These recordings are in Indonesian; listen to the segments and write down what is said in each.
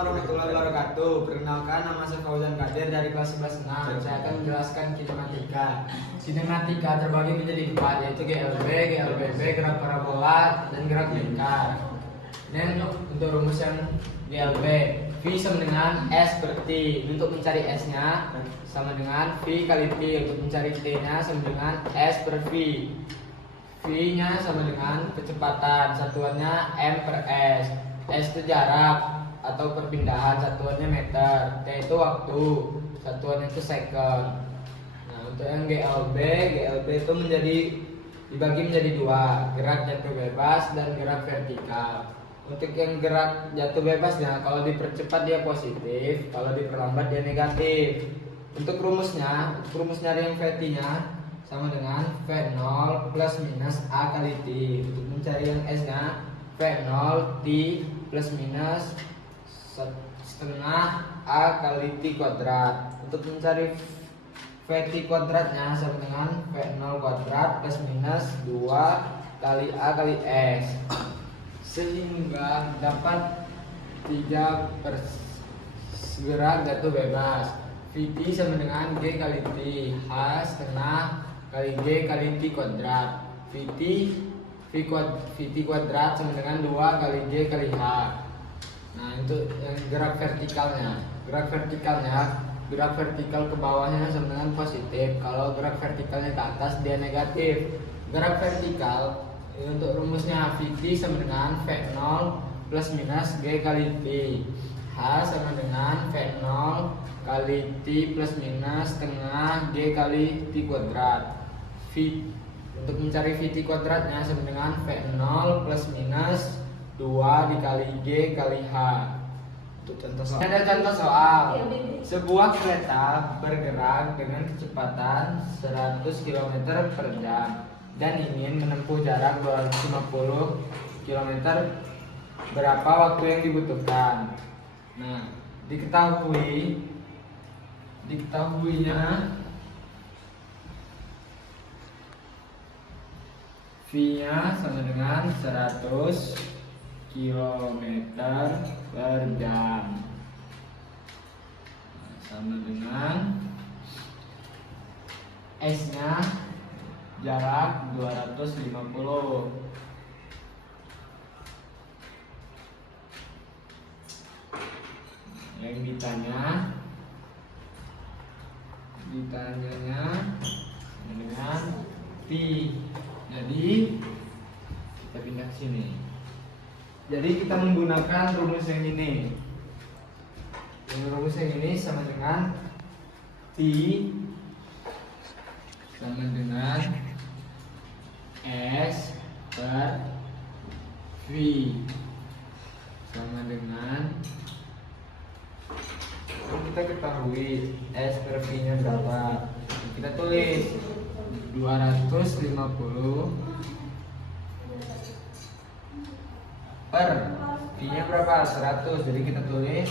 warahmatullahi wabarakatuh. Perkenalkan, nama saya Fauzan Kadir dari kelas 11 6. Saya akan menjelaskan kinematika. Kinematika terbagi menjadi 4, yaitu GLB, GLBB, gerak parabola, dan gerak lingkar. Dan untuk rumus yang GLB, V sama dengan S per T. Untuk mencari S-nya sama dengan V kali T. Untuk mencari T-nya sama dengan S per V. V-nya sama dengan kecepatan, satuannya M per S. S itu jarak atau perpindahan, satuannya meter. T itu waktu, satuannya itu second. Nah, untuk yang GLB itu dibagi menjadi 2, gerak jatuh bebas dan gerak vertikal. Untuk yang gerak jatuh bebasnya, kalau dipercepat dia positif, kalau diperlambat dia negatif. Untuk rumusnya yang VT-nya sama dengan V0 plus minus A kali T. Untuk mencari yang S-nya V0 T plus minus setengah A kali T kuadrat. Untuk mencari VT kuadratnya sama dengan V0 kuadrat plus minus 2 kali A kali S, sehingga dapat 3 per gerak jatuh bebas. VT sama dengan G kali T, H setengah kali G kali T kuadrat. VT kuadrat sama dengan 2 kali G kali H. Nah, untuk yang gerak vertikalnya gerak vertikal ke bawahnya sama dengan positif. Kalau gerak vertikalnya ke atas dia negatif. Gerak vertikal untuk rumusnya VT sama dengan V0 plus minus G kali T, H sama dengan V0 kali T plus minus setengah G kali T kuadrat. Untuk mencari VT kuadratnya sama dengan V0 plus minus 2 dikali G kali H. Untuk contoh soal. Ada contoh soal. Sebuah kereta bergerak dengan kecepatan 100 km per jam dan ingin menempuh jarak 250 km. Berapa waktu yang dibutuhkan? Nah, diketahuinya V-nya sama dengan 100 km per jam, sama dengan S-nya jarak 250. Yang ditanyanya dengan T. Jadi kita pindah ke sini. Jadi kita menggunakan rumus yang ini. Rumus yang ini sama dengan T sama dengan S per V sama dengan, kita ketahui S per V-nya berapa. Kita tulis 250 per V-nya berapa? 100. Jadi kita tulis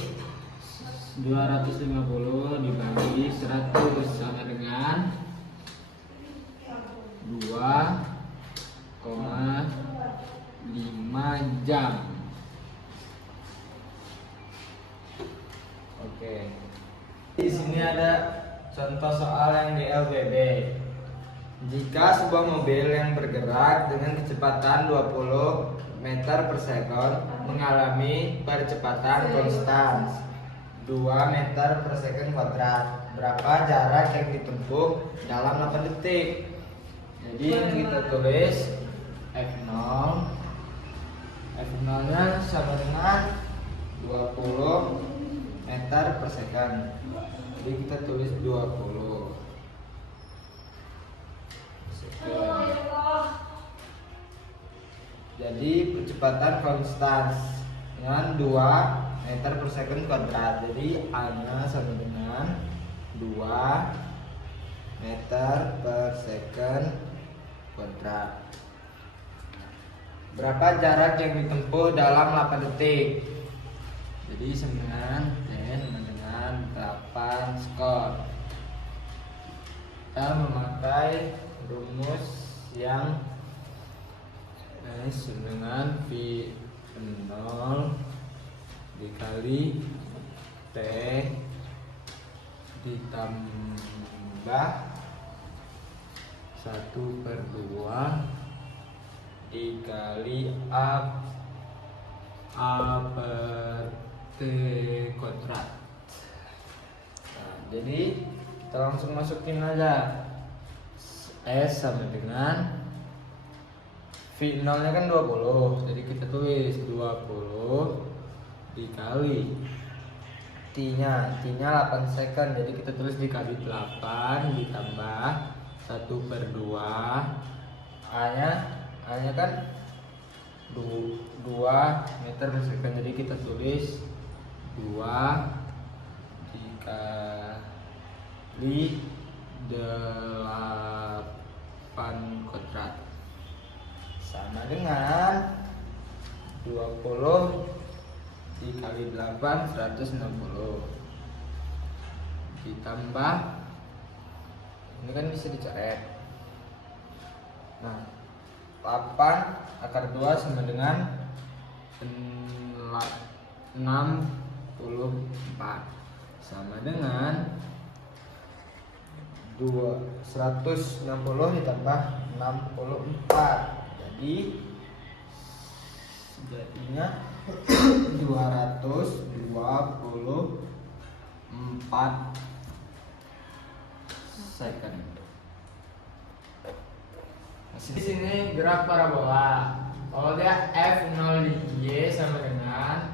250 dibagi 100 sama dengan 2,5 jam. Oke. Di sini ada contoh soal yang GLBB. Jika sebuah mobil yang bergerak dengan kecepatan 20 meter per second mengalami percepatan konstan 2 meter per second kuadrat, berapa jarak yang ditempuh dalam 8 detik? Jadi kita tulis F0 nya sama dengan 20 meter per second. Jadi kita tulis 20 second. Jadi percepatan konstan dengan 2 meter per second kuadrat. Jadi A-nya sama dengan 2 meter per second kuadrat. Berapa jarak yang ditempuh dalam 8 detik? Jadi sama dengan 8 skor. Kita memakai rumus yang dengan V0 dikali T ditambah 1/2 dikali A per T kuadrat. Nah, jadi kita langsung masukin aja. S sama dengan V0 nya kan 20, jadi kita tulis 20 dikali T nya 8 second, jadi kita tulis dikali 8 ditambah 1/2 A nya kan 2 meter per second, jadi kita tulis 2 dikali 8 kuadrat sama dengan 20 dikali 8 160 ditambah ini kan bisa dicoret. Nah, 8 akar 2 sama dengan 64 sama dengan 160 ditambah 64, jadinya 224 second. Di sini gerak parabola. Kalau dia F0 Y sama dengan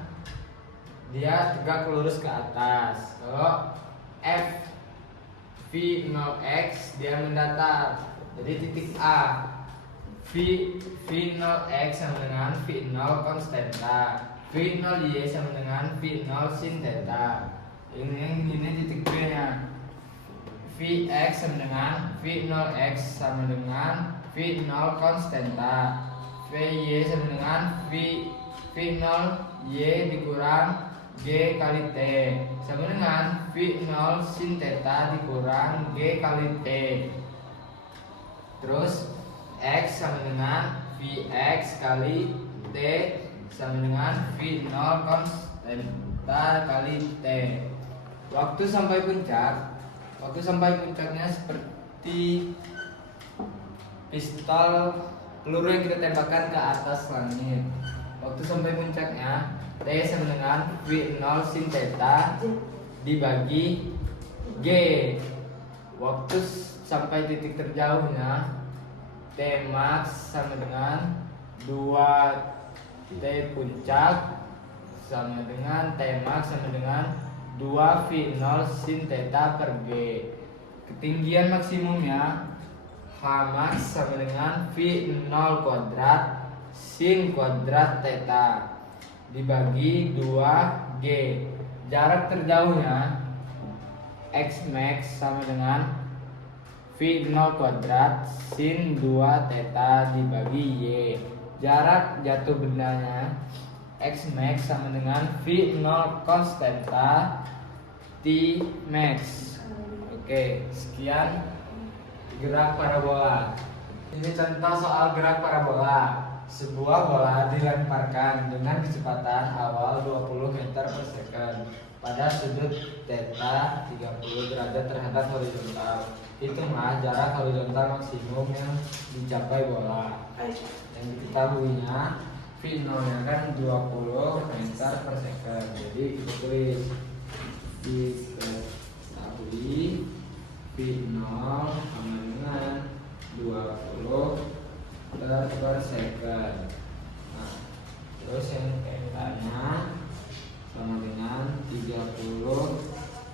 dia tegak lurus ke atas. Kalau F V0x dia mendatar. Jadi titik A V0x sama dengan V0 cos theta, V0y sama dengan V0 sin theta. Ini titik B nya. Vx sama dengan V0x sama dengan V0 cos theta, Vy sama dengan V0y dikurang G kali T sama dengan V0 sin theta dikurang G kali T. Terus X sama dengan Vx kali T sama dengan V0 cos theta kali T. Waktu sampai puncaknya seperti pistol peluru yang kita tembakkan ke atas langit. Waktu sampai puncaknya T sama dengan V0 sin theta dibagi G. Waktu sampai titik terjauhnya T max sama dengan 2 T puncak sama dengan T max sama dengan 2 V0 sin theta per G. Ketinggian maksimumnya H max sama dengan V0 kuadrat sin kuadrat theta dibagi 2G. Jarak terjauhnya X max sama dengan V0 kuadrat sin 2 theta dibagi Y. Jarak jatuh bendanya X max sama dengan V0 cos theta T max. Oke, sekian gerak parabola. Ini contoh soal gerak parabola. Sebuah bola dilemparkan dengan kecepatan awal 20 meter per second pada sudut theta 30 derajat terhadap horizontal. Hitunglah jarak horizontal maksimum yang dicapai bola. Yang diketahuinya V0 nya kan 20 meter per second. Jadi kita tulis diketahui V0 sama dengan 20 per second. Nah, terus yang theta-nya sama dengan 30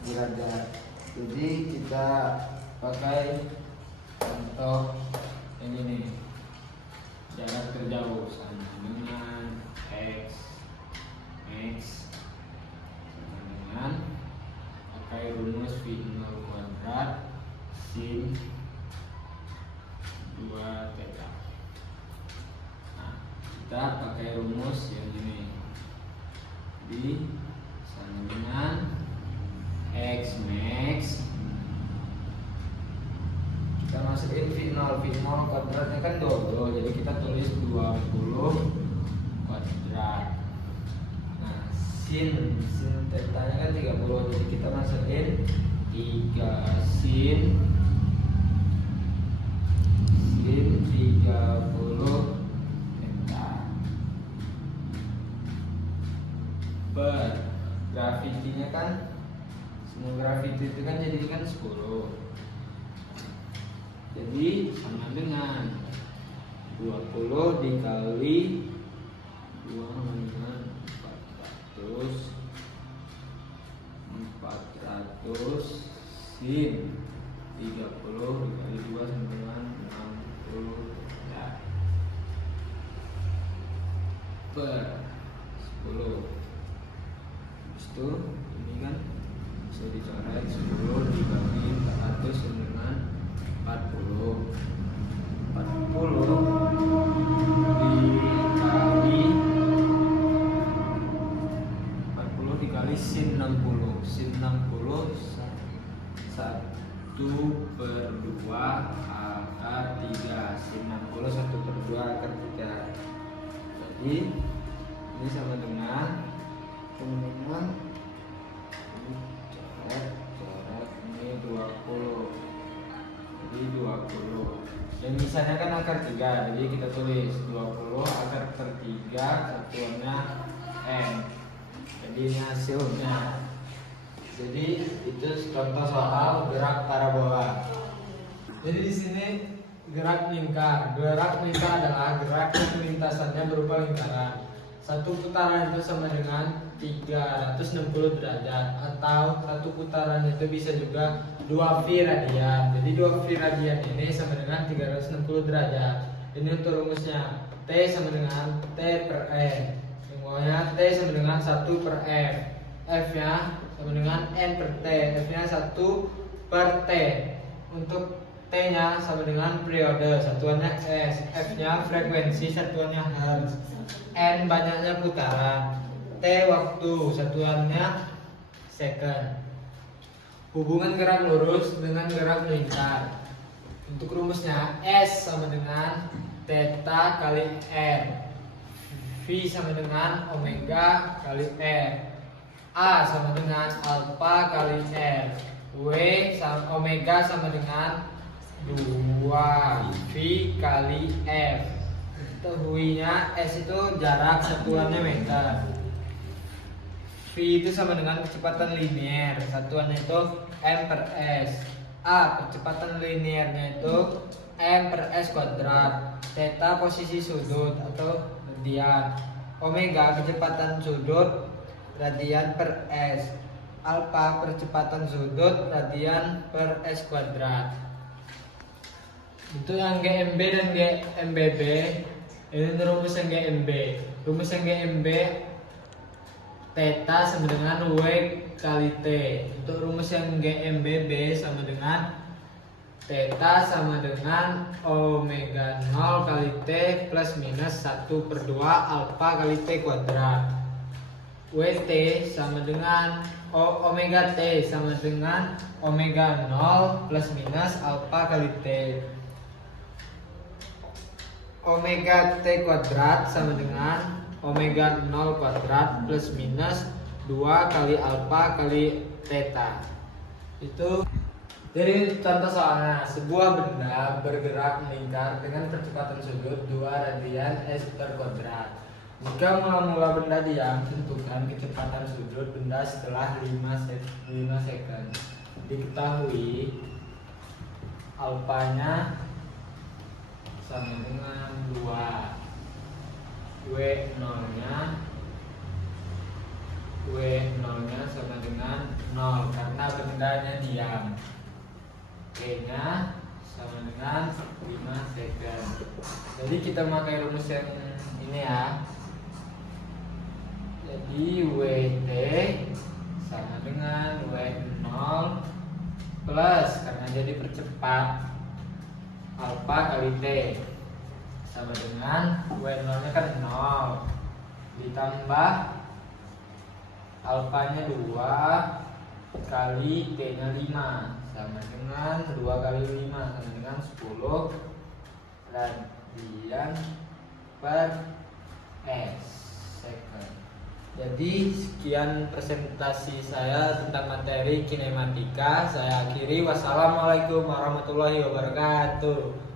derajat. Jadi kita pakai contoh yang ini. Jarak terjauh sama dengan X sama dengan pakai rumus V0 kuadrat sin 2 theta. Nah, kita pakai rumus yang ini. Di sama dengan X max kita masukin V0 kuadratnya kan 20, jadi kita tulis 20 kuadrat. Nah, sin tetanya kan 30, jadi kita masukin 3 sin 30 theta per gravitinya kan, semua graviti itu kan jadikan 10, jadi sama dengan 20 dikali 2 dengan 400 sin 30 dikali 2 sama dengan 60 ya, per 10. Habis itu ini kan bisa dicoret 10 dibagi 400 sama dengan 40 dikali sin 60 1/2 akar 3, sin 60 1/2 akar 3. Jadi ini sama dengan ini coret ini 20, jadi 20. Dan misalnya kan akar 3, jadi kita tulis 20 akar per 3 satuannya n. Jadi ini hasilnya. Jadi itu contoh soal gerak parabola. Jadi di sini gerak lingkar. Gerak lingkar adalah gerak yang lintasannya berupa lingkaran. Satu putaran itu sama dengan 360 derajat, atau satu putaran itu bisa juga 2 V radian. Jadi 2 V radian ini sama dengan 360 derajat. Ini untuk rumusnya. T sama dengan T per N. Semuanya T sama dengan 1 per F. F nya sama dengan N per T. F nya 1 per T. Untuk T nya sama dengan periode, satuannya S. F nya frekuensi, satuannya Hertz. N banyaknya putaran. T waktu, satuannya second. Hubungan gerak lurus dengan gerak lingkar. Untuk rumusnya S sama dengan theta kali R. V sama dengan omega kali R. A sama dengan alpha kali R. W sama omega sama dengan 2 V kali F. Ketahuinya S itu jarak, satuannya meter. V itu sama dengan kecepatan linier, satuannya itu M per S. A kecepatan liniernya itu M per S kuadrat. Theta posisi sudut atau radian. Omega kecepatan sudut radian per S. Alpha percepatan sudut radian per S kuadrat. Itu yang GMB dan GMBB. Ini rumus yang GMB. Rumus yang GMB theta sama dengan W kali T. Untuk rumus yang GMBB sama dengan theta sama dengan omega 0 kali T plus minus 1/2 alpha kali T kuadrat. WT sama dengan omega T sama dengan omega 0 plus minus alpha kali T. Omega T kuadrat sama dengan omega 0 kuadrat plus minus 2 kali alpha kali theta. Itu jadi contoh soalnya, sebuah benda bergerak melingkar dengan percepatan sudut 2 radian s per kuadrat. Jika mula-mula benda diam, tentukan kecepatan sudut benda setelah 5 second. Diketahui alpanya sama dengan 2, W0 nya sama dengan 0 karena bendanya diam. T nya sama dengan 5 second. Jadi kita pakai rumus yang ini ya. Jadi WT sama dengan W0 plus, karena jadi percepat, alpha kali T sama dengan W0 nya kan 0 ditambah alpanya 2 kali T nya 5 sama dengan 2 kali 5 sama dengan 10 radian per S second. Jadi sekian presentasi saya tentang materi kinematika. Saya akhiri. Wassalamualaikum warahmatullahi wabarakatuh.